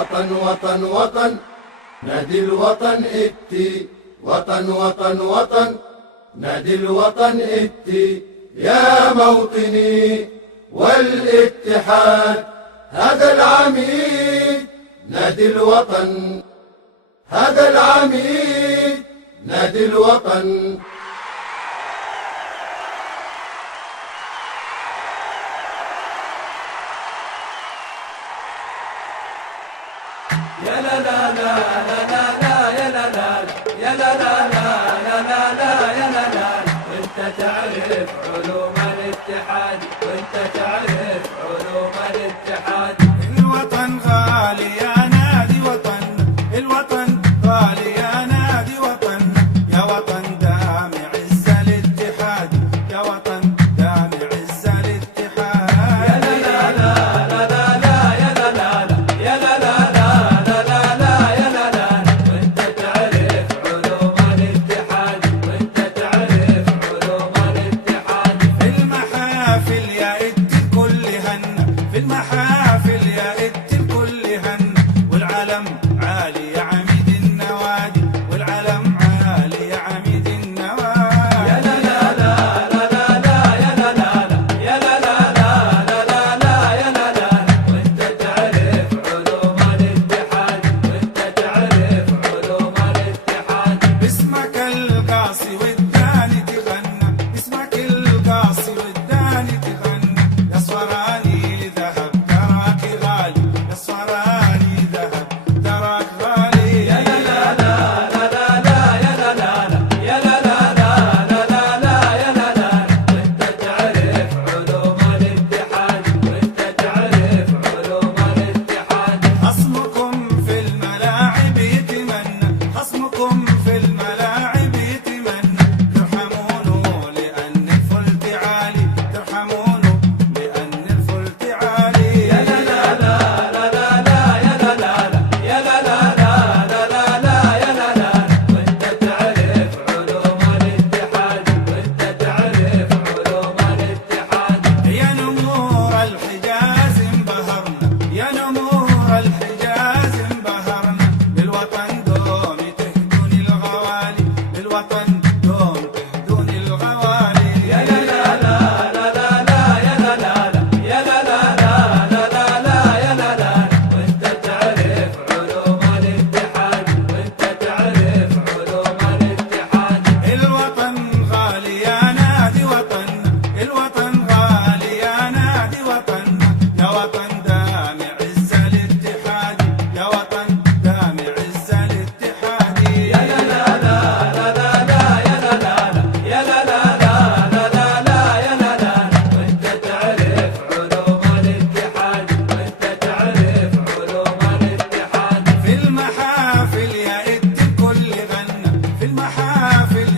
وطن وطن وطن نادي الوطن ائتي، وطن وطن وطن نادي الوطن ائتي، يا موطني والاتحاد هذا العميد نادي الوطن، هذا العميد نادي الوطن. يا لا لا لا لا لا لا يا لا لا يا لا لا لا لا لا لا يا لا لا، وانت تعرف علوم الاتحاد، وانت تعرف علوم الاتحاد. الوطن غالي يا نادي وطن، الوطن غالي يا نادي وطن، يا وطن دام عز الاتحاد، يا وطن دام عز الاتحاد. يا لا لا لا لا لا لا يا لا لا يا لا لا المحافل يا ائت الكل هن، والعلم عالي يا عميد النوادي، والعلم عالي يا عميد النوادي. يا لا لا لا لا لا لا يا لا لا يا لا لا لا لا لا يا لا لا، وانت تعرف علوم الاتحاد، وانت تعرف علوم الاتحاد. اسمك القاصي والداني تغنى، اسمك القاصي والداني تغنى، يا صوراني المحافل